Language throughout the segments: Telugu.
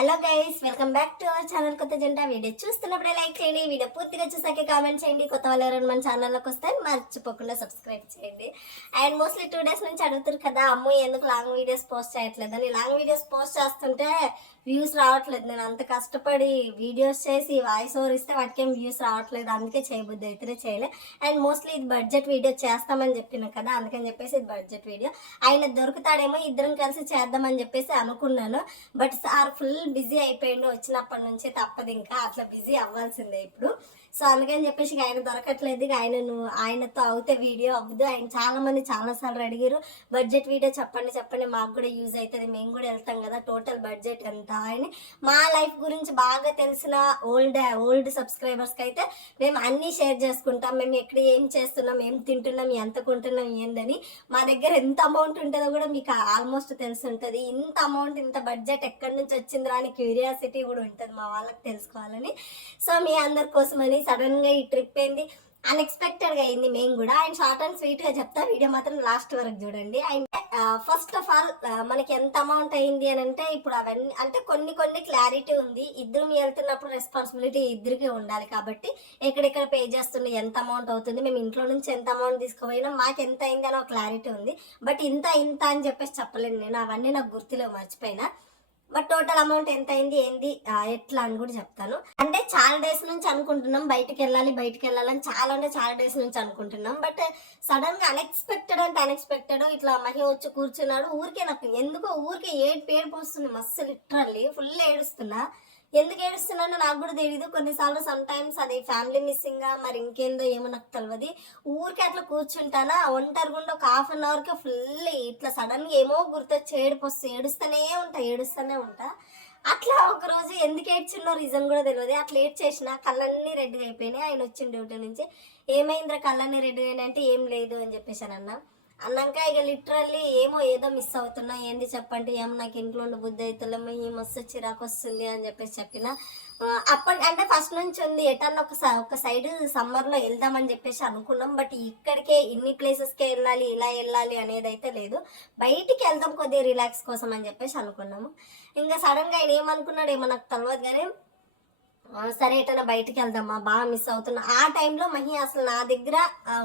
Hello guys welcome back to our channel కొత్త జంట వీడియో. చూస్తున్నప్పుడే లైక్ చేయండి వీడియో పూర్తిగా చూసాకే కామెంట్ చేయండి. కొత్త వాళ్ళు ఎవరైనా మన ఛానల్లోకి వస్తే మర్చిపోకుండా సబ్స్క్రైబ్ చేయండి. అండ్ మోస్ట్లీ టూ డేస్ నుంచి అడుగుతారు కదా అమ్మ ఎందుకు లాంగ్ వీడియోస్ పోస్ట్ చేయట్లేదని. లాంగ్ వీడియోస్ పోస్ట్ చేస్తుంటే వ్యూస్ రావట్లేదు. నేను అంత కష్టపడి వీడియోస్ చేసి వాయిస్ ఓవర్ ఇస్తే వాటికేం వ్యూస్ రావట్లేదు. అందుకే చేయబుద్ధి అయితేనే చేయలే. అండ్ మోస్ట్లీ ఇది బడ్జెట్ వీడియో చేస్తామని చెప్పిన కదా అందుకని చెప్పేసి ఇది బడ్జెట్ వీడియో. ఆయన దొరుకుతాడేమో ఇద్దరం కలిసి చేద్దామని చెప్పేసి అనుకున్నాను. బట్ సార్ ఫుల్ బిజీ అయిపోయిండు. వచ్చినప్పటి నుంచి తప్పదు ఇంకా. అట్లా బిజీ అవ్వాల్సిందే ఇప్పుడు. సో అందుకని చెప్పేసి ఆయన దొరకట్లేదు. ఇక ఆయనను ఆయనతో అవుతే వీడియో అవ్వదు. ఆయన చాలా మంది చాలా సార్లు అడిగారు బడ్జెట్ వీడియో చెప్పండి చెప్పండి మాకు కూడా యూజ్ అవుతుంది మేము కూడా వెళ్తాం కదా టోటల్ బడ్జెట్ ఎంత? అని మా లైఫ్ గురించి బాగా తెలిసిన ఓల్డ్ ఓల్డ్ సబ్స్క్రైబర్స్కి అయితే మేము అన్నీ షేర్ చేసుకుంటాం. మేము ఎక్కడ ఏం చేస్తున్నాం ఏం తింటున్నాం ఎంత కొంటున్నాం ఏందని మా దగ్గర ఎంత అమౌంట్ ఉంటుందో కూడా మీకు ఆల్మోస్ట్ తెలిసి ఉంటుంది. ఇంత అమౌంట్ ఇంత బడ్జెట్ ఎక్కడి నుంచి వచ్చిందిరా అని క్యూరియాసిటీ కూడా ఉంటుంది మా వాళ్ళకి తెలుసుకోవాలని. సో మీ అందరి కోసమని సడన్గా ఈ ట్రిప్ ఏంది? అన్ఎక్స్పెక్టెడ్గా అయింది మేము కూడా. అండ్ షార్ట్ అండ్ స్వీట్గా చెప్తా వీడియో మాత్రం లాస్ట్ వరకు చూడండి. అండ్ ఫస్ట్ ఆఫ్ ఆల్ మనకి ఎంత అమౌంట్ అయింది అని అంటే ఇప్పుడు అవన్నీ అంటే కొన్ని కొన్ని క్లారిటీ ఉంది. ఇద్దరు వెళ్తున్నప్పుడు రెస్పాన్సిబిలిటీ ఇద్దరికి ఉండాలి కాబట్టి ఎక్కడెక్కడ పే చేస్తున్నాయి ఎంత అమౌంట్ అవుతుంది మేము ఇంట్లో నుంచి ఎంత అమౌంట్ తీసుకుపోయినా మాకు ఎంత అయింది అని ఒక క్లారిటీ ఉంది. బట్ ఇంత ఇంత అని చెప్పేసి చెప్పలేను నేను. అవన్నీ నాకు గుర్తులేవు మర్చిపోయినా. బట్ టోటల్ అమౌంట్ ఎంత అయింది ఏంది ఎట్లా అని కూడా చెప్తాను. అంటే చాలా డేస్ నుంచి అనుకుంటున్నాం బయటకు వెళ్ళాలి బయటికి వెళ్ళాలని చాలా అంటే చాలా డేస్ నుంచి అనుకుంటున్నాం. బట్ సడన్గా అన్ఎక్స్పెక్టెడ్ అంటే అన్ఎక్స్పెక్టెడ్ ఇట్లా మహి వచ్చి కూర్చున్నాడు ఊరికే నాకు ఎందుకో ఊరికే ఏడు ఏడుపు వస్తుంది మస్తు లిటరల్లీ ఫుల్ ఏడుస్తున్నా. ఎందుకు ఏడుస్తున్నానో నాకు కూడా తెలియదు కొన్నిసార్లు సమ్ టైమ్స్ అది ఫ్యామిలీ మిస్సింగా మరి ఇంకేందో ఏమో నాకు తెలియదు ఊరికే అట్లా కూర్చుంటానా? ఒంటరి గుండా ఒక హాఫ్ అన్ అవర్కి ఫుల్ ఇట్లా సడన్గా ఏమో గుర్తొచ్చి ఏడుపు ఏడుస్తూనే ఉంటా ఏడుస్తూనే ఉంటా. అట్లా ఒక రోజు ఎందుకు ఏడ్చిన్నో రీజన్ కూడా తెలియదు అట్లా ఏడ్ చేసిన కళ్ళన్నీ రెడ్గా అయిపోయినాయి. ఆయన వచ్చిన డ్యూటీ నుంచి ఏమైందిరా కళ్ళన్నీ రెడ్గా అయినాయి అంటే ఏం లేదు అని చెప్పేసి అన్న. అన్నాక ఇక లిటరల్లీ ఏమో ఏదో మిస్ అవుతున్నా. ఏంది చెప్పండి? ఏమో నాకు ఇంట్లో ఉండి బుద్ధి అవుతుందేమో ఈ మస్తు చిరాకు వస్తుంది అని చెప్పేసి చెప్పిన. అప్పటి అంటే ఫస్ట్ నుంచి ఉంది. ఎటన్నా ఒక స- ఒక సైడ్ సమ్మర్లో వెళ్దామని చెప్పేసి అనుకున్నాం. బట్ ఇక్కడికే ఇన్ని ప్లేసెస్కే వెళ్ళాలి ఇలా వెళ్ళాలి అనేది అయితే లేదు. బయటికి వెళ్దాం కొద్దిగా రిలాక్స్ కోసం అని చెప్పేసి అనుకున్నాము. ఇంకా సడన్గా ఆయన ఏమనుకున్నాడు ఏమో నాకు తెలియదు కానీ సరే ఎటన్నా బయటికి వెళ్దామా బాగా మిస్ అవుతున్నా. ఆ టైంలో మహి అసలు నా దగ్గర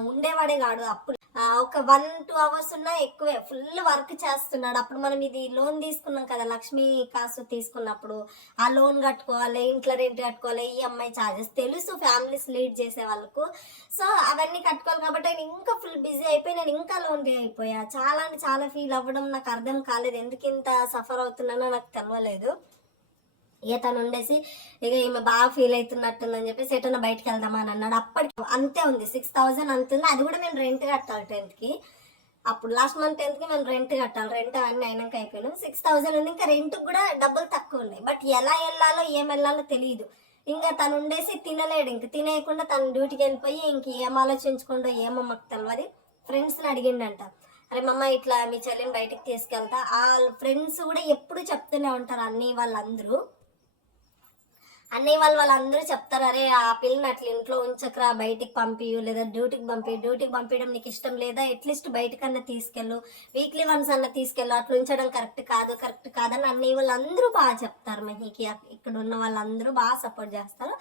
ఉండేవాడే కాడు. అప్పుడు ఒక వన్ టూ అవర్స్ ఉన్నా ఎక్కువే. ఫుల్ వర్క్ చేస్తున్నాడు. అప్పుడు మనం ఇది లోన్ తీసుకున్నాం కదా లక్ష్మీ కాసు తీసుకున్నప్పుడు. ఆ లోన్ కట్టుకోవాలి ఇంట్లో రెంట్ కట్టుకోవాలి ఈఎంఐ ఛార్జెస్ తెలుసు ఫ్యామిలీస్ లీడ్ చేసే వాళ్ళకు. సో అవన్నీ కట్టుకోవాలి కాబట్టి నేను ఇంకా ఫుల్ బిజీ అయిపోయి నేను ఇంకా లోన్ అయిపోయా. చాలా అంటే చాలా ఫీల్ అవ్వడం నాకు అర్థం కాలేదు. ఎందుకు ఇంత సఫర్ అవుతున్నానో నాకు తెలియలేదు ఇక తను ఉండేసి ఇక ఈమె బాగా ఫీల్ అవుతున్నట్టుందని చెప్పేసి ఎటన్నా బయటకు వెళ్దామా అని అన్నాడు. అప్పటికి అంతే ఉంది. సిక్స్ థౌజండ్ అంతుంది అది కూడా మేము రెంట్ కట్టాలి టెన్త్కి అప్పుడు లాస్ట్ మంత్ టెన్త్కి మేము రెంట్ కట్టాలి. రెంట్ అవన్నీ అయినాక అయిపోయినాం. సిక్స్ థౌజండ్ ఉంది. ఇంకా రెంట్కి కూడా డబ్బులు తక్కువ ఉన్నాయి. బట్ ఎలా వెళ్ళాలో ఏం వెళ్ళాలో తెలియదు. ఇంకా తను ఉండేసి తినలేడు. ఇంక తినేయకుండా తను డ్యూటీకి వెళ్ళిపోయి ఇంక ఏం ఆలోచించకుండా ఏమో మాకు తెలియదు ఫ్రెండ్స్ని అడిగిండంట. అరే మమ్మ ఇట్లా మీ చెల్లిని బయటికి తీసుకెళ్తా. వాళ్ళ ఫ్రెండ్స్ కూడా ఎప్పుడు చెప్తూనే ఉంటారు అన్ని వాళ్ళందరూ. అన్నయ్య వాళ్ళు వాళ్ళందరూ చెప్తారు అరే ఆ పిల్లని అట్లా ఇంట్లో ఉంచకరా బయటికి పంపియు లేదా డ్యూటీకి పంపి డ్యూటీకి పంపించడం నీకు ఇష్టం లేదా? అట్లీస్ట్ బయటకన్నా తీసుకెళ్ళు. వీక్లీ వన్స్ అన్న తీసుకెళ్ళు. అట్లా ఉంచడం కరెక్ట్ కాదు కరెక్ట్ కాదని అన్నయ్య వాళ్ళందరూ బాగా చెప్తారు మహికి. ఇక్కడ ఉన్న వాళ్ళందరూ బాగా సపోర్ట్ చేస్తారు.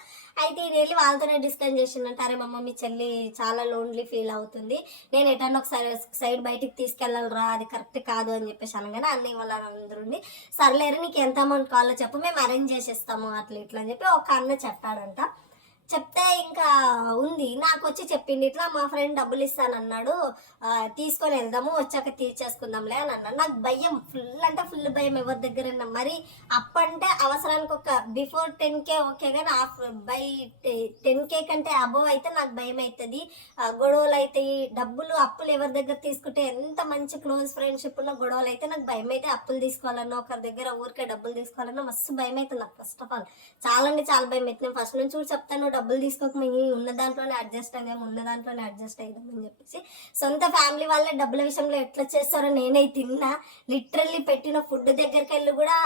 అయితే ఇది వెళ్ళి వాళ్ళతోనే డిస్కస్ చేసిందంటే అరే మా మమ్మీ చెల్లి చాలా లోన్లీ ఫీల్ అవుతుంది. నేను ఎటన్నా ఒకసారి సైడ్ బయటికి తీసుకెళ్ళాలరా అది కరెక్ట్ కాదు అని చెప్పేసి అనగానే అన్నయ్య వాళ్ళందరూ ఉండి సర్లేరు నీకు ఎంత అమౌంట్ కావాలో చెప్పు మేము అరేంజ్ చేసేస్తాము అట్లా ఇట్లా అని చెప్పి ఒక అన్న చెప్పాడంట. చెప్తే ఇంకా ఉంది. నాకు వచ్చి చెప్పింది ఇట్లా మా ఫ్రెండ్ డబ్బులు ఇస్తానన్నాడు. అన్నాడు తీసుకొని వెళ్దాము వచ్చాక తీర్చేసుకుందాంలే అని అన్నాడు. నాకు భయం ఫుల్ అంటే ఫుల్ భయం ఎవరి దగ్గర మరి అప్పంటే అవసరానికి ఒక బిఫోర్ టెన్ కే ఓకే కానీ బై టెన్ కే కంటే అబోవ్ అయితే నాకు భయం అవుతుంది గొడవలు అవుతాయి డబ్బులు అప్పులు ఎవరి దగ్గర తీసుకుంటే ఎంత మంచి క్లోజ్ ఫ్రెండ్షిప్ ఉన్న గొడవలు అయితే నాకు భయం అయితే అప్పులు తీసుకోవాలన్నా ఒకరి దగ్గర ఊరికే డబ్బులు తీసుకోవాలన్నా మస్తు భయం అవుతుంది నాకు ఫస్ట్ ఆఫ్ ఆల్. చాలా అంటే చాలా భయం అవుతుంది. నేను ఫస్ట్ నుంచి కూడా చెప్తాను డబ్బులు తీసుకోకమని ఉన్న దాంట్లోనే అడ్జస్ట్ అయ్యాము ఉన్న దాంట్లోనే అడ్జస్ట్ అయ్యామని చెప్పేసి సొంత ఫ్యామిలీ వాళ్ళే డబ్బుల విషయంలో ఎట్లా చేస్తారో నేనే తిన్నా. లిటరల్లీ పెట్టిన ఫుడ్ దగ్గరికి వెళ్ళి కూడా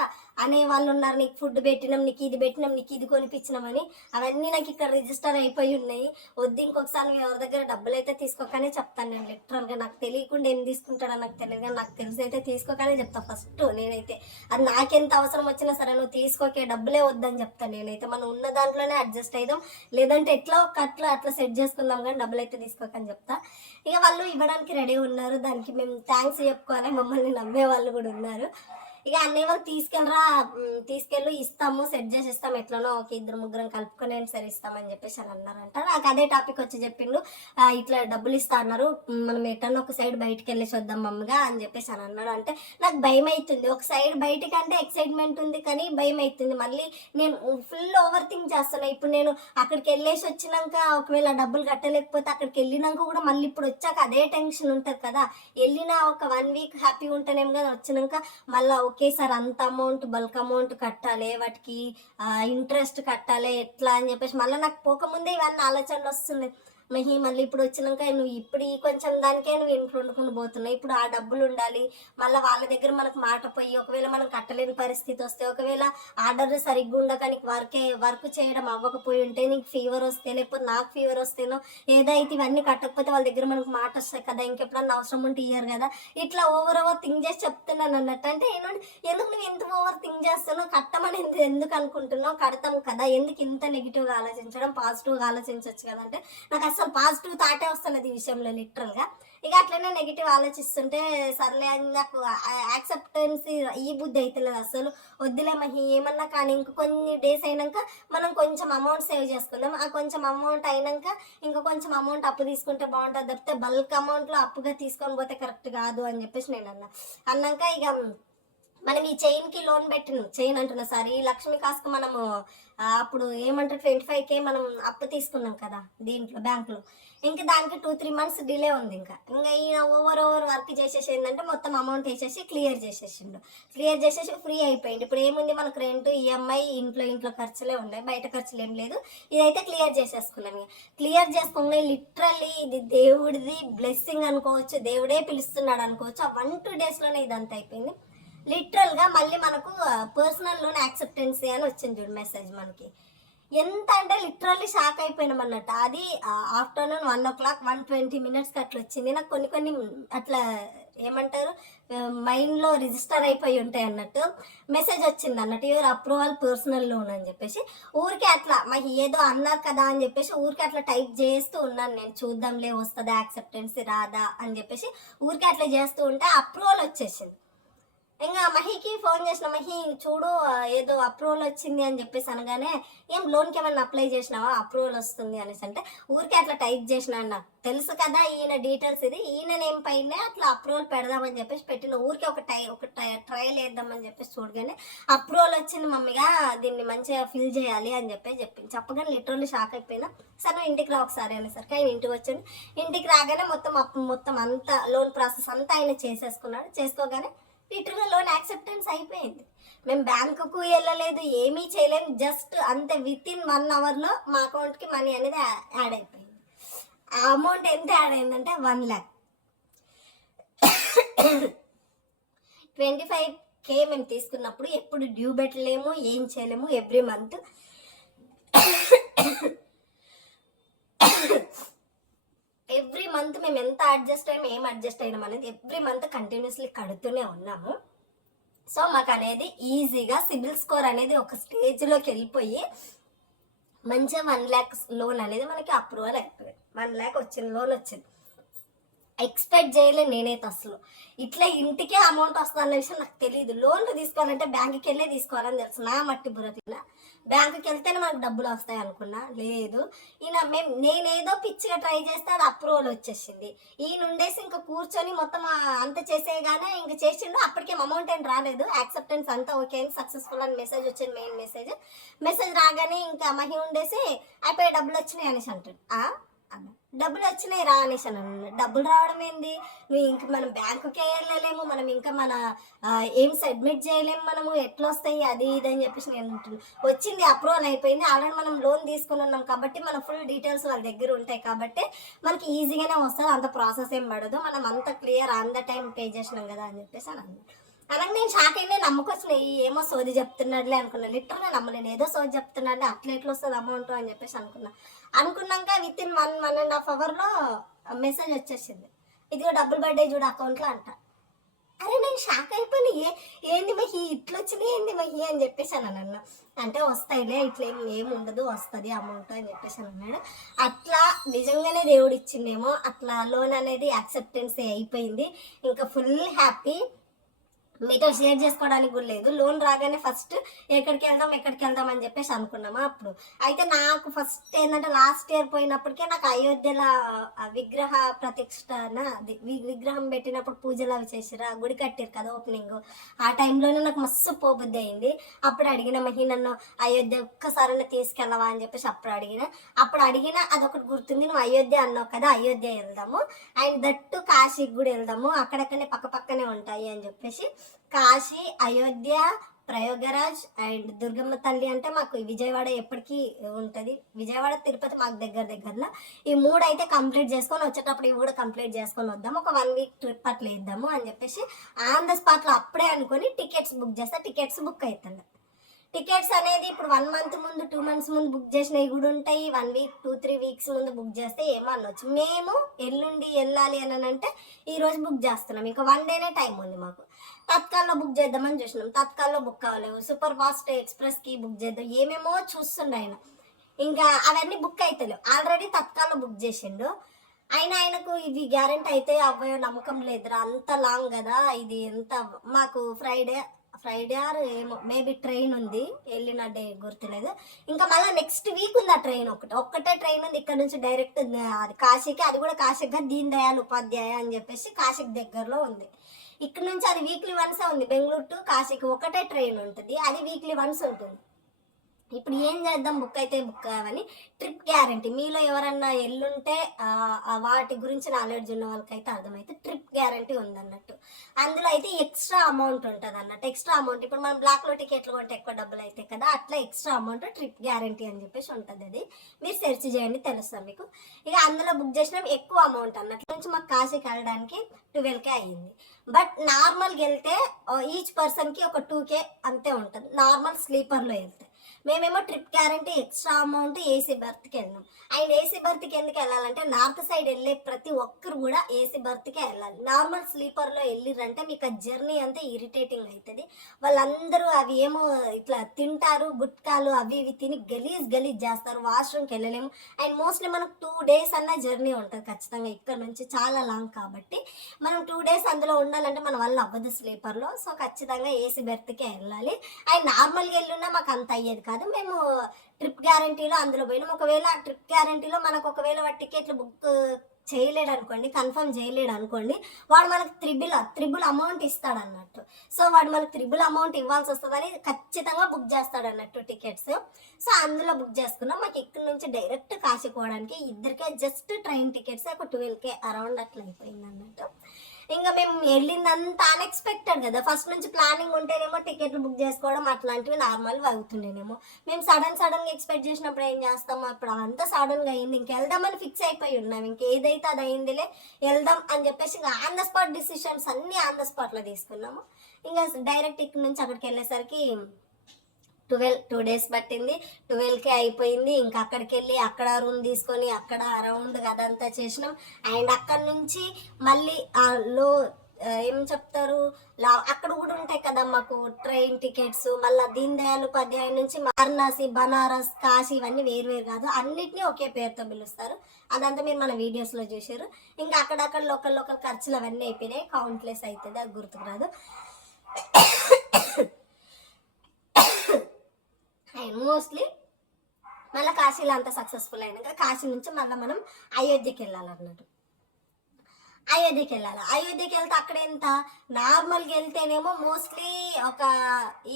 అనే వాళ్ళు ఉన్నారు నీకు ఫుడ్ పెట్టినాం నీకు ఇది పెట్టినాం నీకు ఇది కొనిపించినామని అవన్నీ నాకు ఇక్కడ రిజిస్టర్ అయిపోయి ఉన్నాయి. వద్దు ఇంకొకసారి మీ ఎవరి దగ్గర డబ్బులు అయితే తీసుకోకనే చెప్తాను నేను. లిటరల్గా నాకు తెలియకుండా ఏం తీసుకుంటాడో నాకు తెలియదు కానీ నాకు తెలిసి అయితే తీసుకోకనే చెప్తా ఫస్ట్ నేనైతే. అది నాకెంత అవసరం వచ్చినా సరే నువ్వు తీసుకోకే డబ్బులే వద్దని చెప్తాను నేనైతే. మనం ఉన్న దాంట్లోనే అడ్జస్ట్ అయిదాం. లేదంటే ఎట్లా ఒక అట్లా అట్లా సెట్ చేసుకుందాం కానీ డబ్బులు అయితే తీసుకోకని చెప్తా. ఇక వాళ్ళు ఇవ్వడానికి రెడీ ఉన్నారు. దానికి మేము థ్యాంక్స్ చెప్పుకోవాలి మమ్మల్ని నమ్మే వాళ్ళు కూడా ఉన్నారు. ఇక అన్ని వాళ్ళు తీసుకెళ్ళరా? తీసుకెళ్ళు ఇస్తాము సెట్ చేసి ఇస్తాం ఎట్లనో ఒక ఇద్దరు ముగ్గురం కలుపుకొని సరే ఇస్తామని చెప్పేసి అని అన్నారంట. నాకు అదే టాపిక్ వచ్చి చెప్పిండు. ఇట్లా డబ్బులు ఇస్తా అన్నారు. మనం ఎట్టన్నా ఒక సైడ్ బయటికి వెళ్ళేసి వద్దాం మమ్మగా అని చెప్పేసి అని అన్నాడు. అంటే నాకు భయం అవుతుంది ఒక సైడ్ బయటికి అంటే ఎక్సైట్మెంట్ ఉంది కానీ భయం అవుతుంది మళ్ళీ నేను ఫుల్ ఓవర్ థింక్ చేస్తున్నా. ఇప్పుడు నేను అక్కడికి వెళ్ళేసి వచ్చినాక ఒకవేళ డబ్బులు కట్టలేకపోతే అక్కడికి వెళ్ళినాక కూడా మళ్ళీ ఇప్పుడు వచ్చాక అదే టెన్షన్ ఉంటుంది కదా. వెళ్ళిన ఒక వన్ వీక్ హ్యాపీ ఉంటానేమో కదా వచ్చినాక మళ్ళీ ఒకేసారి అంత అమౌంట్ బల్క్ అమౌంట్ కట్టాలి వాటికి ఇంట్రెస్ట్ కట్టాలి ఎట్లా అని చెప్పేసి మళ్ళీ నాకు పోకముందే ఇవన్నీ ఆలోచనలు వస్తున్నాయి. మహి మళ్ళీ ఇప్పుడు వచ్చినాక నువ్వు ఇప్పుడు ఈ కొంచెం దానికే నువ్వు ఇంట్లో వండుకుని పోతున్నావు. ఇప్పుడు ఆ డబ్బులు ఉండాలి. మళ్ళీ వాళ్ళ దగ్గర మనకు మాట పోయి ఒకవేళ మనం కట్టలేని పరిస్థితి వస్తే ఒకవేళ ఆర్డర్ సరిగ్గా ఉండక నీకు వర్కే వర్క్ చేయడం అవ్వకపోయి ఉంటే నీకు ఫీవర్ వస్తే లేకపోతే నాకు ఫీవర్ వస్తేనో ఏదైతే ఇవన్నీ కట్టకపోతే వాళ్ళ దగ్గర మనకు మాట వస్తాయి కదా ఇంకెప్పుడన్నా అవసరం ఉంటే ఇయ్యరు కదా. ఇట్లా ఓవర్ ఓవర్ థింక్ చేసి చెప్తున్నాను అన్నట్టు. అంటే ఏంటంటే ఎందుకు నువ్వు ఎంత ఓవర్ థింక్ చేస్తున్నావు? కట్టమని ఎందుకు ఎందుకు అనుకుంటున్నావు? కడతాం కదా. ఎందుకు ఇంత నెగిటివ్గా ఆలోచించడం పాజిటివ్గా ఆలోచించవచ్చు కదా అంటే నాకు అసలు పాజిటివ్ థాటే వస్తున్నది ఈ విషయంలో లిటరల్గా ఇక అట్లనే నెగిటివ్ ఆలోచిస్తుంటే సర్లే అని నాకు యాక్సెప్టెన్స్ ఈ బుద్ధి అవుతలేదు అసలు. వద్దులే మహి ఏమన్నా కానీ ఇంక కొన్ని డేస్ అయినాక మనం కొంచెం అమౌంట్ సేవ్ చేసుకుందాం. ఆ కొంచెం అమౌంట్ అయినాక ఇంకా కొంచెం అమౌంట్ అప్పు తీసుకుంటే బాగుంటుంది. తప్పితే బల్క్ అమౌంట్లో అప్పుగా తీసుకొని పోతే కరెక్ట్ కాదు అని చెప్పేసి నేను అన్నా. అన్నాక ఇక మనం ఈ చైన్కి లోన్ పెట్టిన చైన్ అంటున్నా సార్. ఈ లక్ష్మి కాస్కు మనము అప్పుడు ఏమంటారు ట్వంటీ ఫైవ్ కే మనం అప్పు తీసుకున్నాం కదా దీంట్లో బ్యాంకులో ఇంకా దానికి టూ త్రీ మంత్స్ డిలే ఉంది ఇంకా. ఇంకా ఈయన ఓవర్ ఓవర్ వర్క్ చేసేసి ఏంటంటే మొత్తం అమౌంట్ వేసేసి క్లియర్ చేసేసిండు. క్లియర్ చేసేసి ఫ్రీ అయిపోయింది ఇప్పుడు ఏముంది మనకు రెంట్ ఈఎంఐ ఇంట్లో ఇంట్లో ఖర్చులే ఉన్నాయి. బయట ఖర్చులు ఏం లేదు. ఇదైతే క్లియర్ చేసేసుకున్నాం ఇక. క్లియర్ చేసుకుని లిటరల్లీ ఇది దేవుడిది బ్లెస్సింగ్ అనుకోవచ్చు దేవుడే పిలుస్తున్నాడు అనుకోవచ్చు. ఆ వన్ టూ డేస్లోనే ఇదంతా అయిపోయింది. లిటరల్గా మళ్ళీ మనకు పర్సనల్ లోన్ యాక్సెప్టెన్సీ అని వచ్చింది చూడు మెసేజ్ మనకి. ఎంత అంటే లిటరల్లీ షాక్ అయిపోయినాం అన్నట్టు. అది afternoon one o'clock one twenty మినిట్స్కి అట్లా వచ్చింది. నాకు కొన్ని కొన్ని అట్లా ఏమంటారు మైండ్లో రిజిస్టర్ అయిపోయి ఉంటాయి అన్నట్టు మెసేజ్ వచ్చింది అన్నట్టు. యువర్ అప్రూవల్ పర్సనల్ లోన్ అని చెప్పేసి. ఊరికే అట్లా మాకు ఏదో అన్నారు కదా అని చెప్పేసి ఊరికే అట్లా టైప్ చేస్తూ ఉన్నాను నేను. చూద్దాంలే వస్తుందా యాక్సెప్టెన్సీ రాదా అని చెప్పేసి ఊరికే అట్లా చేస్తూ ఉంటే అప్రూవల్ వచ్చేసింది. ఇంకా మహికి ఫోన్ చేసిన మహి చూడు ఏదో అప్రూవల్ వచ్చింది అని చెప్పేసి అనగానే ఏం లోన్కి ఏమైనా అప్లై చేసినావా? అప్రూవల్ వస్తుంది అనేసి అంటే ఊరికే అట్లా టైప్ చేసిన అన్న. తెలుసు కదా ఈయన డీటెయిల్స్ ఇది ఈయన నేమ్ పైన అట్లా అప్రూవల్ పెడదామని చెప్పేసి పెట్టిన. ఊరికే ఒక టై ఒక ట్రయల్ వేద్దామని చెప్పేసి చూడగానే అప్రూవల్ వచ్చింది మమ్మీగా దీన్ని మంచిగా ఫిల్ చేయాలి అని చెప్పి చెప్పింది. చెప్పగానే లిటరల్లీ షాక్ అయిపోయినా. సరే ఇంటికి రా ఒకసారి అనేసరికి ఆయన ఇంటికి వచ్చాడు. ఇంటికి రాగానే మొత్తం మొత్తం అంతా లోన్ ప్రాసెస్ అంతా ఆయన చేసేసుకున్నాడు. చేసుకోగానే లిటరల్గా లోన్ యాక్సెప్టెన్స్ అయిపోయింది. మేము బ్యాంకుకు వెళ్ళలేదు ఏమీ చేయలేము జస్ట్ అంతే విత్ ఇన్ వన్ అవర్లో మా అకౌంట్కి మనీ అనేది యాడ్ అయిపోయింది. ఆ అమౌంట్ ఎంత యాడ్ అయిందంటే one lakh twenty five K మేము తీసుకున్నప్పుడు ఎప్పుడు డ్యూ పెట్టలేము ఏం చేయలేము ఎవ్రీ మంత్ ఎవ్రీ మంత్ మేము ఎంత అడ్జస్ట్ అయ్యాము ఏం అడ్జస్ట్ అయినాం అనేది ఎవ్రీ మంత్ కంటిన్యూస్లీ కడుతూనే ఉన్నాము. సో మాకు అనేది ఈజీగా సిబిల్ స్కోర్ అనేది ఒక స్టేజ్లోకి వెళ్ళిపోయి మంచిగా వన్ ల్యాక్ లోన్ అనేది మనకి అప్రూవల్ అయిపోయింది. వన్ ల్యాక్ వచ్చింది లోన్ వచ్చింది. ఎక్స్పెక్ట్ చేయలేదు నేనైతే అసలు. ఇట్లా ఇంటికే అమౌంట్ వస్తుందన్న విషయం నాకు తెలియదు లోన్లు తీసుకోవాలంటే బ్యాంక్కి వెళ్ళే తీసుకోవాలని తెలుసు. నా మట్టి బుర్ర తిన్న. బ్యాంకుకి వెళ్తేనే మనకు డబ్బులు వస్తాయి అనుకున్నా. లేదు. ఈయన మేము నేనేదో పిచ్చిగా ట్రై చేస్తే అది అప్రూవల్ వచ్చేసింది. ఈయన ఉండేసి ఇంకా కూర్చొని మొత్తం అంత చేసేగానే ఇంక చేసిండు. అప్పటికేం అమౌంట్ ఏం రాలేదు. యాక్సెప్టెన్స్ అంతా ఓకే అని సక్సెస్ఫుల్ అని మెసేజ్ వచ్చింది మెయిన్ మెసేజ్. మెసేజ్ రాగానే ఇంకా మహి ఉండేసి అయిపోయి డబ్బులు వచ్చినాయి అనేసి అంటాడు. డబ్బులు వచ్చినాయి రా అనేసి అని డబ్బులు రావడం ఏంది? నువ్వు ఇంక మనం బ్యాంకుకే వెళ్ళలేము మనం ఇంకా మన ఏం సబ్మిట్ చేయలేము మనము ఎట్లా వస్తాయి అది ఇది అని చెప్పేసి నేను అంటున్నాను వచ్చింది అప్రూవల్ అయిపోయింది ఆల్రెడీ మనం లోన్ తీసుకుని ఉన్నాం కాబట్టి మన ఫుల్ డీటెయిల్స్ వాళ్ళ దగ్గర ఉంటాయి కాబట్టి మనకి ఈజీగానే వస్తుంది అంత ప్రాసెస్ ఏం పడదు మనం అంత క్లియర్ అంత టైం పే చేసినాం కదా అని చెప్పేసి అని అన్నాడు అలాగే నేను షాక్ అయినా నమ్మకొచ్చినాయి ఏమో సోది చెప్తున్నాడులే అనుకున్నా. లిటరల్గా నమ్మలేను ఏదో సోది చెప్తున్నాడు అట్లా ఎట్లా వస్తుంది అమౌంట్ అని చెప్పేసి అనుకున్నా. అనుకున్నాక within one one and half అవర్లో మెసేజ్ వచ్చేసింది. ఇదిగో డబ్బులు పడ్డాయి చూడు అకౌంట్లో అంట. అరే నేను షాక్ అయిపోయినా ఏ ఏంది మహి? ఇట్లా వచ్చినాయి ఏంది మహి? అని చెప్పేసి అని అన్న అంటే వస్తాయిలే ఇట్లా ఏం ఏమి ఉండదు వస్తుంది అమౌంట్ అని చెప్పేసి అని అన్నాడు. అట్లా నిజంగానే దేవుడు ఇచ్చిండేమో అట్లా లోన్ అనేది యాక్సెప్టెన్స్ అయిపోయింది. ఇంకా ఫుల్ హ్యాపీ మీతో షేర్ చేసుకోవడానికి కూడా లేదు. లోన్ రాగానే ఫస్ట్ ఎక్కడికి వెళ్దాం ఎక్కడికి వెళ్దాం అని చెప్పేసి అనుకున్నామా అప్పుడు. అయితే నాకు ఫస్ట్ ఏంటంటే లాస్ట్ ఇయర్ పోయినప్పటికే నాకు అయోధ్యల విగ్రహ ప్రతిష్టన విగ్రహం పెట్టినప్పుడు పూజలు అవి చేసిరు ఆ గుడి కట్టారు కదా ఓపెనింగ్ ఆ టైంలోనే నాకు మస్తు పోబుద్ధి అయింది. అప్పుడు అడిగిన మహి నన్ను అయోధ్య ఒక్కసారి తీసుకెళ్ళవా? అని చెప్పేసి అప్పుడు అడిగిన. అప్పుడు అడిగిన అదొకటి గుర్తుంది నువ్వు అయోధ్య అన్నావు కదా అయోధ్య వెళ్దాము. అండ్ దట్టు కాశీకి కూడా వెళ్దాము. అక్కడక్కడనే పక్క పక్కనే ఉంటాయి అని చెప్పేసి కాశీ అయోధ్య ప్రయోగరాజ్ అండ్ దుర్గమ్మ తల్లి అంటే మాకు విజయవాడ ఎప్పటికీ ఉంటుంది. విజయవాడ తిరుపతి మాకు దగ్గర దగ్గరలో. ఈ మూడు అయితే కంప్లీట్ చేసుకొని వచ్చేటప్పుడు ఇవి కూడా కంప్లీట్ చేసుకొని వద్దాం. ఒక వన్ వీక్ ట్రిప్ అట్లా ఇద్దాము అని చెప్పేసి ఆన్ ద స్పాట్లో అప్పుడే అనుకొని టికెట్స్ బుక్ చేస్తే. టికెట్స్ బుక్ అవుతుంది టికెట్స్ అనేది ఇప్పుడు వన్ మంత్ ముందు టూ మంత్స్ ముందు బుక్ చేసినవి కూడా ఉంటాయి. One week two three weeks ముందు బుక్ చేస్తే ఏమో అనొచ్చు మేము ఎల్లుండి వెళ్ళాలి అని అంటే ఈ రోజు బుక్ చేస్తున్నాం. ఇంకా వన్ డేనే టైం ఉంది మాకు. తత్కాల్లో బుక్ చేద్దామని చూసినాం. తత్కాల్లో బుక్ అవ్వలేవు సూపర్ ఫాస్ట్ ఎక్స్ప్రెస్కి బుక్ చేద్దాం. ఏమేమో చూస్తుండే ఆయన. ఇంకా అవన్నీ బుక్ అవుతలేవు ఆల్రెడీ తత్కాల్లో బుక్ చేసిండు. అయినా ఆయనకు ఇది గ్యారెంటీ అయితే అవ్వయో నమ్మకం లేదురా. అంత లాంగ్ కదా. ఇది ఎంత మాకు ఫ్రైడే ఫ్రైడే ఆర్ ఏమో మేబీ ట్రైన్ ఉంది వెళ్ళిన డే గుర్తులేదు. ఇంకా మళ్ళీ నెక్స్ట్ వీక్ ఉంది ఆ ట్రైన్ ఒకటి. ఒక్కటే ట్రైన్ ఉంది ఇక్కడ నుంచి డైరెక్ట్ అది కాశీకి అది కూడా కాశీగా దీన్ దయాల్ ఉపాధ్యాయ అని చెప్పేసి కాశీకి దగ్గరలో ఉంది. ఇక్కడ నుంచి అది వీక్లీ వన్సే ఉంది బెంగళూరు టు కాశీకి ఒకటే ట్రైన్ ఉంటుంది అది వీక్లీ వన్స్ ఉంటుంది. ఇప్పుడు ఏం చేద్దాం? బుక్ అయితే బుక్ కావని ట్రిప్ గ్యారంటీ. మీలో ఎవరన్నా ఎల్లుంటే వాటి గురించి నాలెడ్జ్ ఉన్న వాళ్ళకైతే అర్థమైతే ట్రిప్ గ్యారంటీ ఉందన్నట్టు. అందులో అయితే ఎక్స్ట్రా అమౌంట్ ఉంటుంది అన్నట్టు ఎక్స్ట్రా అమౌంట్. ఇప్పుడు మనం బ్లాక్లో టికెట్లు కొంటే ఎక్కువ డబ్బులు అయితే కదా అట్లా ఎక్స్ట్రా అమౌంట్ ట్రిప్ గ్యారంటీ అని చెప్పేసి ఉంటుంది అది. మీరు సెర్చ్ చేయండి తెలుస్తుంది మీకు. ఇక అందులో బుక్ చేసినాం ఎక్కువ అమౌంట్ అన్నట్టు. నుంచి మాకు కాశీకి వెళ్ళడానికి ట్వెల్వ్ కే అయ్యింది. బట్ నార్మల్గా వెళ్తే ఈచ్ పర్సన్కి ఒక టూ కే అంతే ఉంటుంది. నార్మల్ స్లీపర్లో వెళ్తే. మేమేమో trip guarantee extra amount AC బర్త్కి వెళ్ళినాం. అండ్ ఏసీ బర్త్కి ఎందుకు వెళ్ళాలంటే నార్త్ సైడ్ వెళ్ళే ప్రతి ఒక్కరు కూడా ఏసీ బర్త్కే వెళ్ళాలి. నార్మల్ స్లీపర్లో వెళ్ళిరంటే మీకు ఆ జర్నీ అంతా ఇరిటేటింగ్ అవుతుంది వాళ్ళందరూ అవి ఏమో ఇట్లా తింటారు గుట్కాలు అవి ఇవి తిని గలీజ్ గలీజ్ చేస్తారు. వాష్రూమ్కి వెళ్ళలేము. అండ్ మోస్ట్లీ మనకు టూ డేస్ అన్న జర్నీ ఉంటుంది ఖచ్చితంగా ఇక్కడ నుంచి చాలా లాంగ్ కాబట్టి. మనం టూ డేస్ అందులో ఉండాలంటే మన వల్ల అవ్వదు స్లీపర్లో. సో ఖచ్చితంగా ఏసీ బెర్త్కే వెళ్ళాలి. అండ్ నార్మల్గా వెళ్ళున్నా మాకు అంత అయ్యేది కాదు. మేము ట్రిప్ గ్యారంటీలో అందులో పోయినాం. ఒకవేళ ఆ ట్రిప్ గ్యారంటీలో మనకు ఒకవేళ వాడు టికెట్లు బుక్ చేయలేడు అనుకోండి కన్ఫర్మ్ చేయలేడు అనుకోండి వాడు మనకు త్రిబుల్ త్రిబుల్ అమౌంట్ ఇస్తాడు అన్నట్టు సో వాడు మనకు త్రిబుల్ అమౌంట్ ఇవ్వాల్సి వస్తుందని ఖచ్చితంగా బుక్ చేస్తాడు అన్నట్టు టికెట్స్. సో అందులో బుక్ చేసుకున్నాం. మాకు ఇక్కడ నుంచి డైరెక్ట్ కాశీపోవడానికి ఇద్దరికే జస్ట్ ట్రైన్ టికెట్స్ ఒక ట్వెల్వ్కే అరౌండ్ అట్లా అయిపోయింది అన్నట్టు ఇంకా మేము వెళ్ళిందంతా అన్ఎక్స్పెక్టెడ్ కదా. ఫస్ట్ నుంచి ప్లానింగ్ ఉంటేనేమో టికెట్లు బుక్ చేసుకోవడం అట్లాంటివి నార్మల్ అవుతుండేనేమో. మేము సడన్ సడన్గా ఎక్స్పెక్ట్ చేసినప్పుడు ఏం చేస్తాము అప్పుడు అంతా సడన్గా అయింది. ఇంక వెళ్దామని ఫిక్స్ అయిపోయి ఉన్నాం. ఇంకేదైతే అది అయిందిలే వెళ్దాం అని చెప్పేసి ఇంకా ఆన్ ద స్పాట్ డిసిషన్స్ అన్ని ఆన్ ద స్పాట్లో తీసుకున్నాము. ఇంకా డైరెక్ట్ ఇక్కడ నుంచి అక్కడికి వెళ్ళేసరికి ట్వెల్వ్ టూ డేస్ పట్టింది. ట్వెల్వ్కే అయిపోయింది. ఇంకా అక్కడికి వెళ్ళి అక్కడ రూమ్ తీసుకొని అక్కడ అరౌండ్ అదంతా చేసినాం. అండ్ అక్కడ నుంచి మళ్ళీ ఆ లో ఏం చెప్తారు? లా అక్కడ కూడా ఉంటాయి కదా మాకు ట్రైన్ టికెట్స్ మళ్ళీ దీన్ దయాల్ ఉపాధ్యాయ నుంచి వారణాసి బనారస్ కాశీ ఇవన్నీ వేరు వేరు కాదు. అన్నిటినీ ఒకే పేరుతో పిలుస్తారు. అదంతా మీరు మన వీడియోస్లో చూసారు ఇంకా అక్కడక్కడ లోకల్ లోకల్ ఖర్చులు అవన్నీ అయిపోయినాయి. కౌంట్లెస్ అవుతుంది అది గుర్తుకు రాదు. అండ్ మోస్ట్లీ మళ్ళీ కాశీలో అంత సక్సెస్ఫుల్ అయినాక కాశీ నుంచి మళ్ళీ మనం అయోధ్యకి వెళ్ళాలన్నట్టు. అయోధ్యకి వెళ్ళాలి? అయోధ్యకి వెళ్తే అక్కడ ఎంత? నార్మల్గా వెళ్తేనేమో మోస్ట్లీ ఒక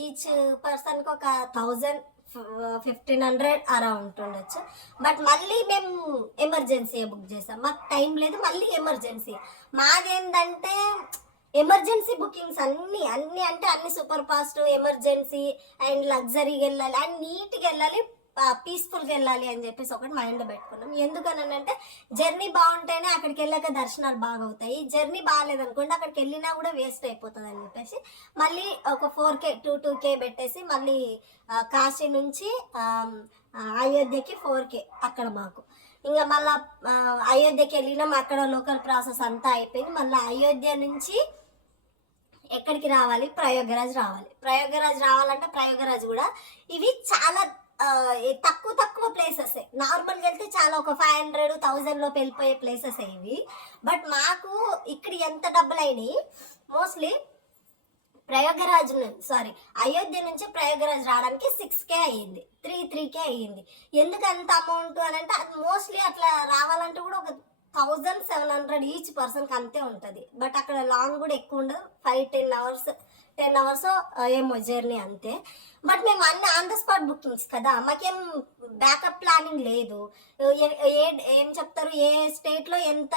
ఈచ్ పర్సన్కి ఒక థౌజండ్ ఫిఫ్టీన్ హండ్రెడ్ అరౌండ్ ఉండొచ్చు బట్ మళ్ళీ మేము ఎమర్జెన్సీ బుక్ చేసాం. మాకు టైం లేదు మళ్ళీ ఎమర్జెన్సీ మాదేంటంటే ఎమర్జెన్సీ బుకింగ్స్ అన్ని అన్ని అంటే అన్ని సూపర్ ఫాస్ట్ ఎమర్జెన్సీ అండ్ లగ్జరీకి వెళ్ళాలి అండ్ నీట్గా వెళ్ళాలి పీస్ఫుల్గా వెళ్ళాలి అని చెప్పేసి ఒకటి మైండ్లో పెట్టుకున్నాం. ఎందుకని అంటే జర్నీ బాగుంటేనే అక్కడికి వెళ్ళాక దర్శనాలు బాగా అవుతాయి జర్నీ బాగాలేదనుకోండి అక్కడికి వెళ్ళినా కూడా వేస్ట్ అయిపోతుంది అని చెప్పేసి మళ్ళీ ఒక four K two two K పెట్టేసి మళ్ళీ కాశీ నుంచి అయోధ్యకి ఫోర్ కే అక్కడ మాకు. ఇంకా మళ్ళీ అయోధ్యకి వెళ్ళినాం అక్కడ లోకల్ ప్రాసెస్ అంతా అయిపోయింది. మళ్ళీ అయోధ్య నుంచి ఎక్కడికి రావాలి? ప్రయోగరాజ్ రావాలి. ప్రయోగరాజ్ రావాలంటే ప్రయోగరాజ్ కూడా ఇవి చాలా తక్కువ తక్కువ ప్లేసెస్ నార్మల్గా వెళ్తే చాలా ఒక ఫైవ్ హండ్రెడ్ థౌజండ్ లోపు వెళ్ళిపోయే ప్లేసెస్ ఇవి. బట్ మాకు ఇక్కడ ఎంత డబ్బులు అయినాయి మోస్ట్లీ ప్రయోగరాజ్ సారీ అయోధ్య నుంచి ప్రయోగరాజ్ రావడానికి సిక్స్ కే అయ్యింది. త్రీ త్రీ కే అయ్యింది. ఎందుకు అంత అమౌంట్ అని అంటే అది మోస్ట్లీ అట్లా రావాలంటే కూడా ఒక థౌజండ్ సెవెన్ హండ్రెడ్ ఈచ్ పర్సన్కి అంతే ఉంటుంది. బట్ అక్కడ లాంగ్ కూడా ఎక్కువ ఉండదు. Five ten hours ten hours ఏమో జర్నీ అంతే. బట్ మేము అన్ని ఆన్ ద స్పాట్ బుకింగ్స్ కదా మాకేం బ్యాకప్ ప్లానింగ్ లేదు. ఏ- ఏం చెప్తారు ఏ స్టేట్లో ఎంత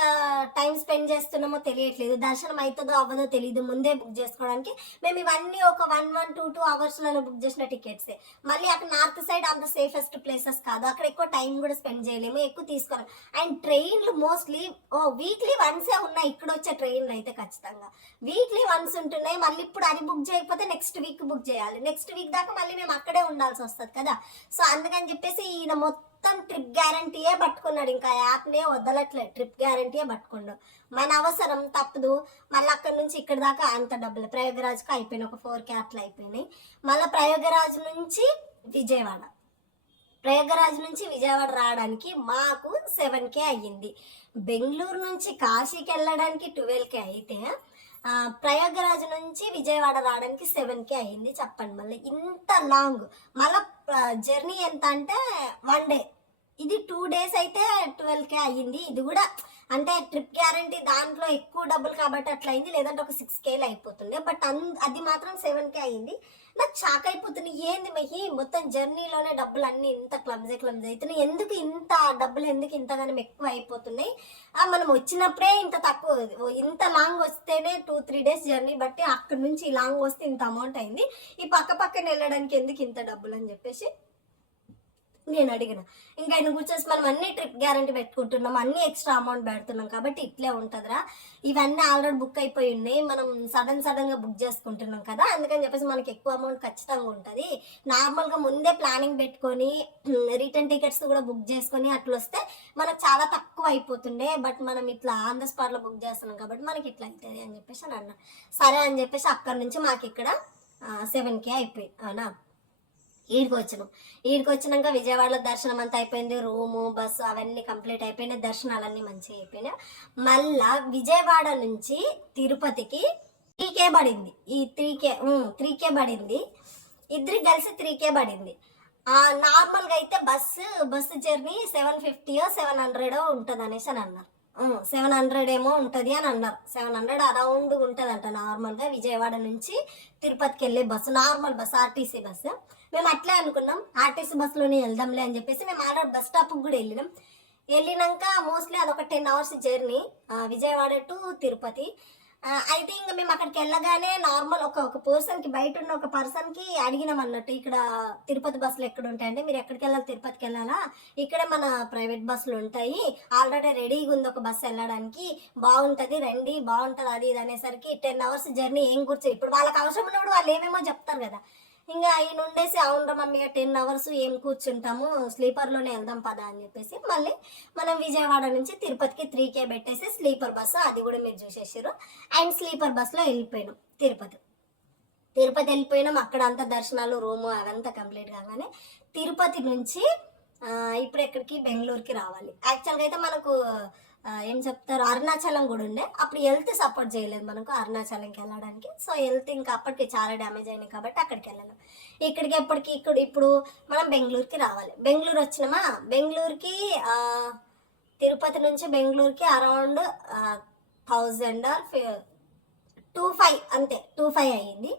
టైం స్పెండ్ చేస్తున్నామో తెలియట్లేదు. దర్శనం అవుతుందో అవ్వదో తెలియదు ముందే బుక్ చేసుకోవడానికి. మేము ఇవన్నీ ఒక వన్ వన్ టూ టూ అవర్స్లలో బుక్ చేసిన టికెట్స్. మళ్ళీ అక్కడ నార్త్ సైడ్ అంత సేఫెస్ట్ ప్లేసెస్ కాదు. అక్కడ ఎక్కువ టైం కూడా స్పెండ్ చేయలేము ఎక్కువ తీసుకోలేము. అండ్ ట్రైన్లు మోస్ట్లీ ఓ వీక్లీ వన్సే ఉన్నాయి. ఇక్కడ వచ్చే ట్రైన్లు అయితే ఖచ్చితంగా. వీక్లీ వన్స్ ఉంటున్నాయి. మళ్ళీ ఇప్పుడు అది బుక్ చేయకపోతే నెక్స్ట్ వీక్ బుక్ చేయాలి. నెక్స్ట్ వీక్ దాకా మళ్ళీ మేము అక్కడే ఉండాల్సి వస్తుంది కదా. సో అందుకని చెప్పేసి ఈయన మొత్తం ట్రిప్ గ్యారంటీయే పట్టుకున్నాడు. ఇంకా యాప్నే వదలట్లేదు ట్రిప్ గ్యారంటీయే పట్టుకున్నాడు మన అవసరం తప్పదు. మళ్ళీ అక్కడ నుంచి ఇక్కడ దాకా అంత డబ్బులు. ప్రయోగరాజ్కి అయిపోయినాయి. ఒక ఫోర్ కే అట్లా అయిపోయినాయి. మళ్ళీ ప్రయోగరాజ్ నుంచి విజయవాడ. ప్రయాగరాజ్ నుంచి విజయవాడ రావడానికి మాకు సెవెన్ కే అయ్యింది. బెంగళూరు నుంచి కాశీకి వెళ్ళడానికి ట్వెల్వ్ కే అయితే ప్రయాగరాజ్ నుంచి విజయవాడ రావడానికి సెవెన్ కే అయ్యింది చెప్పండి మళ్ళీ. ఇంత లాంగ్ మళ్ళీ జర్నీ ఎంత అంటే వన్ డే ఇది టూ డేస్ అయితే ట్వెల్వ్ కే అయ్యింది. ఇది కూడా అంటే ట్రిప్ గ్యారంటీ దాంట్లో ఎక్కువ డబ్బులు కాబట్టి అట్లా అయింది. లేదంటే ఒక సిక్స్ కేలు అయిపోతుండే. బట్ అన్ అది మాత్రం సెవెన్ కే అయ్యింది. నాకు షాక్ అయిపోతున్నాయి ఏంది మహి? మొత్తం జర్నీలోనే డబ్బులు అన్ని ఇంత క్లమ్జీ క్లమ్జీ అవుతున్నాయి. ఎందుకు ఇంత డబ్బులు ఎందుకు ఇంతగానం ఎక్కువ అయిపోతున్నాయి? ఆ, మనం వచ్చినప్పుడే ఇంత తక్కువ ఓ, ఇంత లాంగ్ వస్తేనే టూ త్రీ డేస్ జర్నీ బట్టి అక్కడ నుంచి లాంగ్ వస్తే ఇంత అమౌంట్ అయింది. ఈ పక్క పక్కన వెళ్ళడానికి ఎందుకు ఇంత డబ్బులు అని చెప్పేసి నేను అడిగిన. ఇంకా ఆయన కూర్చొని మనం అన్ని ట్రిప్ గ్యారంటీ పెట్టుకుంటున్నాం అన్ని ఎక్స్ట్రా అమౌంట్ పెడుతున్నాం కాబట్టి ఇట్లే ఉంటుందిరా. ఇవన్నీ ఆల్రెడీ బుక్ అయిపోయి ఉన్నాయి. మనం సడన్ సడన్గా బుక్ చేసుకుంటున్నాం కదా అందుకని చెప్పేసి మనకి ఎక్కువ అమౌంట్ ఖచ్చితంగా ఉంటుంది. నార్మల్గా ముందే ప్లానింగ్ పెట్టుకొని రిటర్న్ టికెట్స్ కూడా బుక్ చేసుకొని అట్లా వస్తే మనకు చాలా తక్కువ అయిపోతుండే. బట్ మనం ఇట్లా ఆన్ ద స్పాట్లో బుక్ చేస్తున్నాం కాబట్టి మనకి ఇట్లా అవుతుంది అని చెప్పేసి అని అన్నా. సరే అని చెప్పేసి అక్కడ నుంచి మాకు ఇక్కడ సెవెన్ కే అయిపోయి అవునా? ఈడికి వచ్చినాం ఈడికి వచ్చినాక విజయవాడలో దర్శనం అంతా అయిపోయింది. రూము బస్సు అవన్నీ కంప్లీట్ అయిపోయినాయి. దర్శనాలన్నీ మంచిగా అయిపోయినాయి. మళ్ళా విజయవాడ నుంచి తిరుపతికి త్రీకే పడింది. ఈ త్రీకే త్రీకే పడింది. ఇద్దరికి కలిసి త్రీకే పడింది. నార్మల్గా అయితే బస్సు బస్సు జర్నీ సెవెన్ ఫిఫ్టీయో సెవెన్ హండ్రెడో ఉంటుంది అనేసి అని అన్నారు. సెవెన్ హండ్రెడ్ ఏమో ఉంటుంది అని అన్నారు. సెవెన్ హండ్రెడ్ అరౌండ్ ఉంటుందంట నార్మల్గా విజయవాడ నుంచి తిరుపతికి వెళ్ళే bus normal bus RTC bus. మేము అట్లే అనుకున్నాం. ఆర్టీసీ బస్సులోనే వెళ్దాంలే అని చెప్పేసి మేము ఆల్రెడీ బస్ స్టాప్కి కూడా వెళ్ళినాం. వెళ్ళినాక మోస్ట్లీ అదొక ten hours journey Vijayawada to Tirupati. అయితే ఇంకా మేము అక్కడికి వెళ్ళగానే నార్మల్ ఒక ఒక పర్సన్కి బయట ఉన్న ఒక పర్సన్కి అడిగినాం అన్నట్టు ఇక్కడ తిరుపతి బస్సులు ఎక్కడ ఉంటాయండి మీరు ఎక్కడికి వెళ్ళాలి తిరుపతికి వెళ్ళాలా? ఇక్కడే మన ప్రైవేట్ బస్సులు ఉంటాయి. ఆల్రెడీ రెడీగా ఉంది ఒక బస్సు వెళ్ళడానికి. బాగుంటుంది రండి బాగుంటుంది అది ఇది అనేసరికి టెన్ అవర్స్ జర్నీ ఏం కూర్చో ఇప్పుడు వాళ్ళకి అవసరం ఉన్నప్పుడు వాళ్ళు ఏమేమో చెప్తారు కదా. ఇంకా ఆయన ఉండేసి అవునరా మమ్మీ టెన్ అవర్స్ ఏం కూర్చుంటాము స్లీపర్లోనే వెళ్దాం పదా అని చెప్పేసి మళ్ళీ మనం విజయవాడ నుంచి తిరుపతికి త్రీ కే పెట్టేసి స్లీపర్ బస్సు అది కూడా మీరు చూసేసారు అండ్ స్లీపర్ బస్సులో వెళ్ళిపోయినాం తిరుపతి. తిరుపతి వెళ్ళిపోయినాం. అక్కడ అంతా దర్శనాలు రూము అవంతా కంప్లీట్ కాగానే తిరుపతి నుంచి ఇప్పుడు ఎక్కడికి బెంగళూరుకి రావాలి. యాక్చువల్గా అయితే మనకు ఏం చెప్తారు? అరుణాచలం కూడా ఉండే. అప్పుడు హెల్త్ సపోర్ట్ చేయలేదు మనకు అరుణాచలంకి వెళ్ళడానికి. సో హెల్త్ ఇంకా అప్పటికి చాలా డ్యామేజ్ అయినాయి కాబట్టి అక్కడికి వెళ్ళాం ఇక్కడికి ఎప్పటికి ఇక్కడ ఇప్పుడు మనం బెంగళూరుకి రావాలి. బెంగళూరు వచ్చినామా? బెంగళూరుకి తిరుపతి నుంచి బెంగళూరుకి around thousand or two five అంతే టూ ఫైవ్ అయ్యింది.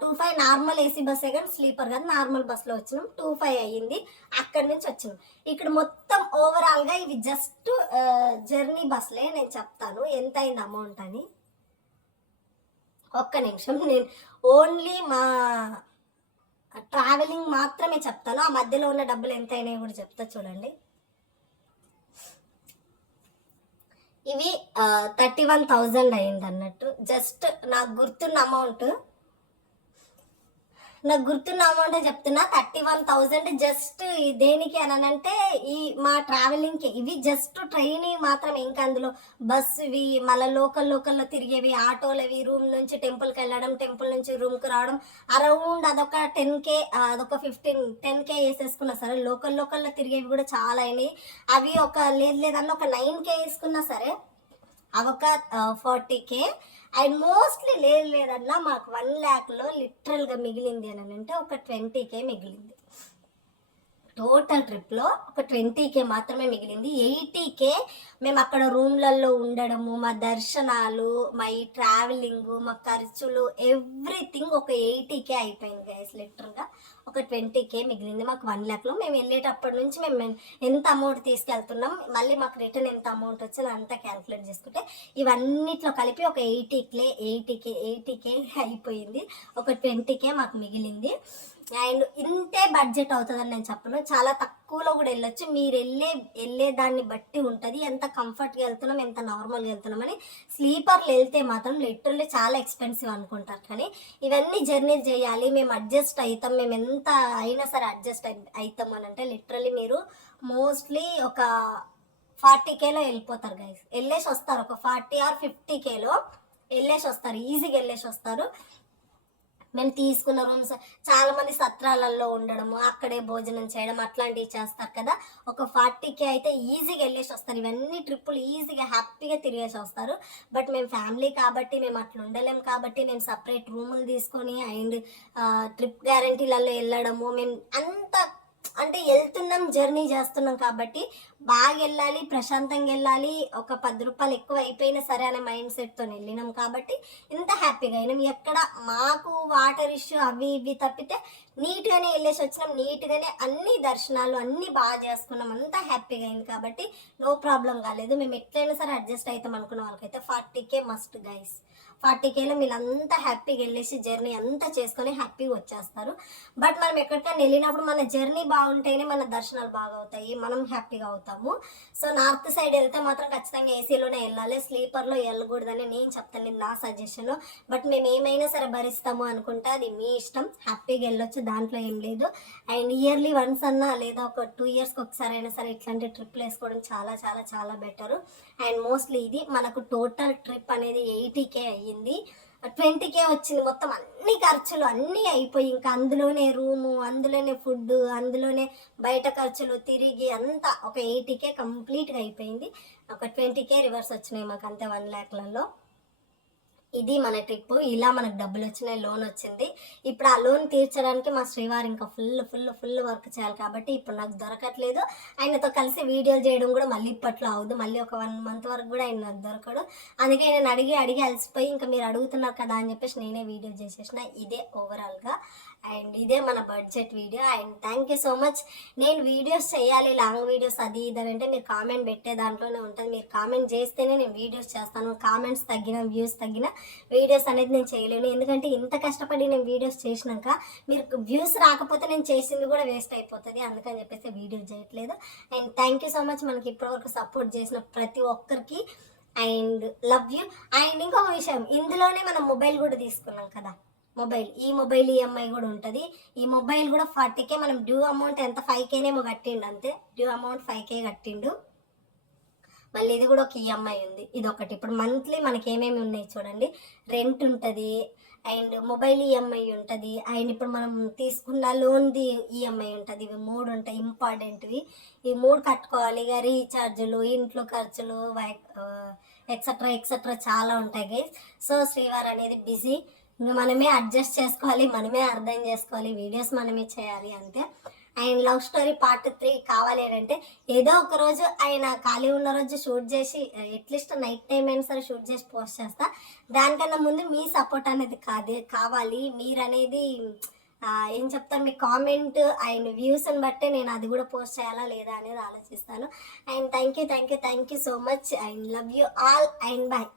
టూ ఫైవ్ నార్మల్ ఏసీ బస్సే కానీ స్లీపర్ కాదు నార్మల్ బస్సులో వచ్చినాం. టూ ఫైవ్ అయ్యింది. అక్కడి నుంచి వచ్చినాం. ఇక్కడ మొత్తం ఓవరాల్గా ఇవి జస్ట్ జర్నీ బస్లే నేను చెప్తాను. ఎంత అయింది అమౌంట్ అని? ఒక్క నిమిషం. నేను ఓన్లీ మా ట్రావెలింగ్ మాత్రమే చెప్తాను. ఆ మధ్యలో ఉన్న డబ్బులు ఎంత అయినాయి కూడా చెప్తా చూడండి. ఇవి థర్టీ వన్ థౌజండ్ అయింది అన్నట్టు జస్ట్ నాకు గుర్తున్న అమౌంట్ నాకు గుర్తున్న అమౌంట్ చెప్తున్నా థర్టీ వన్ థౌజండ్ జస్ట్ దేనికి అని అంటే ఈ మా ట్రావెలింగ్కి. ఇవి జస్ట్ ట్రైన్ మాత్రం ఇంకా అందులో బస్సు ఇవి మళ్ళీ లోకల్ లోకల్లో తిరిగేవి ఆటోలవి రూమ్ నుంచి టెంపుల్కి వెళ్ళడం టెంపుల్ నుంచి రూమ్కి రావడం అరౌండ్ అదొక టెన్ కే అదొక ఫిఫ్టీన్ టెన్ కే వేసేసుకున్నా సరే లోకల్ లోకల్లో తిరిగేవి కూడా చాలా అయినాయి. అవి ఒక లేదు లేదన్న ఒక నైన్ కే వేసుకున్నా సరే అవొక ఫార్టీ కే. అండ్ మోస్ట్లీ లేదు లేదన్నా మాకు వన్ ల్యాక్లో లిటరల్గా మిగిలింది అని అంటే ఒక ట్వంటీకే మిగిలింది. టోటల్ ట్రిప్లో ఒక ట్వంటీకే మాత్రమే మిగిలింది. ఎయిటీకే మేము అక్కడ రూమ్లలో ఉండడము మా దర్శనాలు మా ఈ ట్రావెలింగ్ మా ఖర్చులు ఎవ్రీథింగ్ ఒక ఎయిటీకే అయిపోయింది గైస్ లిటర్గా ఒక ట్వంటీకే మిగిలింది. మాకు వన్ ల్యాక్లో మేము వెళ్ళేటప్పటి నుంచి మేము ఎంత అమౌంట్ తీసుకెళ్తున్నాం మళ్ళీ మాకు రిటర్న్ ఎంత అమౌంట్ వచ్చింది అంతా క్యాల్కులేట్ చేసుకుంటే ఇవన్నిట్లో కలిపి ఒక ఎయిటీ కే ఎయిటీకే అయిపోయింది. ఒక ట్వంటీకే మాకు మిగిలింది. అండ్ ఇంతే బడ్జెట్ అవుతుందని నేను చెప్పను. చాలా తక్కువ తక్కువలో కూడా వెళ్ళొచ్చు. మీరు వెళ్ళే వెళ్ళే దాన్ని బట్టి ఉంటుంది. ఎంత కంఫర్ట్గా వెళ్తున్నాం ఎంత నార్మల్గా వెళ్తున్నాం అని స్లీపర్లు వెళ్తే మాత్రం లిటరల్లీ చాలా ఎక్స్పెన్సివ్ అనుకుంటారు. కానీ ఇవన్నీ జర్నీ చేయాలి మేము అడ్జస్ట్ అవుతాం మేము ఎంత అయినా సరే అడ్జస్ట్ అవుతాం అని అంటే లిటరల్లీ మీరు మోస్ట్లీ ఒక ఫార్టీ కేలో వెళ్ళిపోతారు గైస్ వెళ్ళేసి వస్తారు. ఒక ఫార్టీ ఆర్ ఫిఫ్టీ కేలో వెళ్ళేసి వస్తారు. ఈజీగా వెళ్ళేసి వస్తారు. మేము తీసుకున్న రూమ్స్ చాలా మంది సత్రాలలో ఉండడము అక్కడే భోజనం చేయడం అట్లాంటివి చేస్తారు కదా. ఒక ఫార్టీకి అయితే ఈజీగా వెళ్ళేసి వస్తారు. ఇవన్నీ ట్రిప్పులు ఈజీగా హ్యాపీగా తిరిగేసి వస్తారు. బట్ మేము ఫ్యామిలీ కాబట్టి మేము అట్లా ఉండలేం కాబట్టి మేము సపరేట్ రూములు తీసుకొని అండ్ ట్రిప్ గ్యారంటీలలో వెళ్ళడము మేము అంత అంటే వెళ్తున్నాం జర్నీ చేస్తున్నాం కాబట్టి బాగా వెళ్ళాలి ప్రశాంతంగా వెళ్ళాలి ఒక పది రూపాయలు ఎక్కువ అయిపోయినా సరే అనే మైండ్ సెట్తో వెళ్ళినాం కాబట్టి ఇంత హ్యాపీగా అయినాం. ఎక్కడ మాకు వాటర్ ఇష్యూ అవి ఇవి తప్పితే నీట్గానే వెళ్ళేసి వచ్చినాం. నీట్గానే అన్ని దర్శనాలు అన్ని బాగా చేసుకున్నాం. అంతా హ్యాపీగా అయింది కాబట్టి నో ప్రాబ్లం కాలేదు. మేము ఎట్లయినా సరే అడ్జస్ట్ అవుతాం అనుకున్న వాళ్ళకైతే forty K must guys forty Khelo మీరు హ్యాపీగా వెళ్ళేసి జర్నీ అంతా చేసుకొని హ్యాపీగా వచ్చేస్తారు బట్ మనం ఎక్కడికైనా వెళ్ళినప్పుడు మన జర్నీ బాగుంటేనే మన దర్శనాలు బాగా అవుతాయి మనం హ్యాపీగా అవుతాము. సో నార్త్ సైడ్ వెళ్తే మాత్రం ఖచ్చితంగా ఏసీలోనే వెళ్ళాలి స్లీపర్లో వెళ్ళకూడదని నేను చెప్తాను. నా సజెషన్. బట్ మేము ఏమైనా సరే భరిస్తాము అనుకుంటే అది మీ ఇష్టం. హ్యాపీగా వెళ్ళొచ్చు దాంట్లో ఏం లేదు. అండ్ ఇయర్లీ వన్స్ అన్నా లేదా ఒక టూ ఇయర్స్కి ఒకసారి అయినా సరే ఇట్లాంటి ట్రిప్లు వేసుకోవడం చాలా చాలా చాలా బెటర్. అండ్ మోస్ట్లీ ఇది మనకు టోటల్ ట్రిప్ అనేది ఎయిటీ కే అయ్యింది అయ్యింది ట్వంటీకే వచ్చింది. మొత్తం అన్ని ఖర్చులు అన్నీ అయిపోయి ఇంకా అందులోనే రూము అందులోనే ఫుడ్ అందులోనే బయట ఖర్చులు తిరిగి అంతా ఒక ఎయిటీకే కంప్లీట్గా అయిపోయింది. ఒక ట్వంటీకే రివర్స్ వచ్చినాయి మాకు అంతే వన్ ల్యాక్లలో. ఇది మన ట్రిప్ ఇలా మనకు డబ్బులు వచ్చినాయి లోన్ వచ్చింది. ఇప్పుడు ఆ లోన్ తీర్చడానికి మా శ్రీవారు ఇంకా ఫుల్ ఫుల్ ఫుల్ వర్క్ చేయాలి కాబట్టి ఇప్పుడు నాకు దొరకట్లేదు. ఆయనతో కలిసి వీడియోలు చేయడం కూడా మళ్ళీ ఇప్పట్లో అవ్వదు మళ్ళీ ఒక వన్ మంత్ వరకు కూడా ఆయన నాకు దొరకడు. అందుకే నేను అడిగి అడిగి అలసిపోయి ఇంకా మీరు అడుగుతున్నారు కదా అని చెప్పేసి నేనే వీడియో చేసేసిన. ఇదే ఓవరాల్గా అండ్ ఇదే మన budget video and thank you so much నేను వీడియోస్ చేయాలి లాంగ్ వీడియోస్ అది ఇదని అంటే మీరు కామెంట్ పెట్టే దాంట్లోనే ఉంటుంది. మీరు కామెంట్ చేస్తేనే నేను వీడియోస్ చేస్తాను. కామెంట్స్ తగ్గిన వ్యూస్ తగ్గిన వీడియోస్ అనేది నేను చేయలేను. ఎందుకంటే ఇంత కష్టపడి నేను వీడియోస్ చేసినాక మీరు వ్యూస్ రాకపోతే నేను చేసింది కూడా వేస్ట్ అయిపోతుంది. అందుకని చెప్పేసి వీడియో చేయట్లేదు. And thank you so much మనకి ఇప్పటివరకు సపోర్ట్ చేసిన ప్రతి ఒక్కరికి. అండ్ లవ్ యూ అండ్ ఇంకొక విషయం ఇందులోనే మనం మొబైల్ కూడా తీసుకున్నాం కదా. మొబైల్. ఈ మొబైల్ ఈఎంఐ కూడా ఉంటుంది. ఈ మొబైల్ కూడా ఫార్టీకే మనం డ్యూ అమౌంట్ ఎంత ఫైవ్ కేనేమో కట్టిండు అంతే. డ్యూ అమౌంట్ ఫైవ్ కే కట్టిండు. మళ్ళీ ఇది కూడా ఒక ఈఎంఐ ఉంది. ఇది ఒకటి ఇప్పుడు మంత్లీ మనకి ఏమేమి ఉన్నాయి చూడండి. రెంట్ ఉంటుంది. అండ్ మొబైల్ ఈఎంఐ ఉంటుంది. అండ్ ఇప్పుడు మనం తీసుకున్న లోన్ది ఈఎంఐ ఉంటుంది. ఇవి మూడు ఉంటాయి. ఇంపార్టెంట్వి. ఈ మూడు కట్టుకోవాలి. ఇక రీఛార్జులు ఇంట్లో ఖర్చులు ఎక్సెట్రా ఎక్సెట్రా చాలా ఉంటాయి గైస్ సో శ్రీవారు అనేది బిజీ. ఇంకా మనమే అడ్జస్ట్ చేసుకోవాలి మనమే అర్థం చేసుకోవాలి వీడియోస్ మనమే చేయాలి అంతే and love story part three కావాలి అంటే ఏదో ఒక రోజు ఆయన ఖాళీ ఉన్న రోజు షూట్ చేసి అట్లీస్ట్ నైట్ టైం అయినా సరే షూట్ చేసి పోస్ట్ చేస్తా. దానికన్నా ముందు మీ సపోర్ట్ అనేది కాదు కావాలి. మీరు అనేది ఏం చెప్తాను మీ కామెంట్ అండ్ వ్యూస్ని బట్టే నేను అది కూడా పోస్ట్ చేయాలా లేదా అనేది ఆలోచిస్తాను. And thank you thank you thank you so much. And love you all. And bye.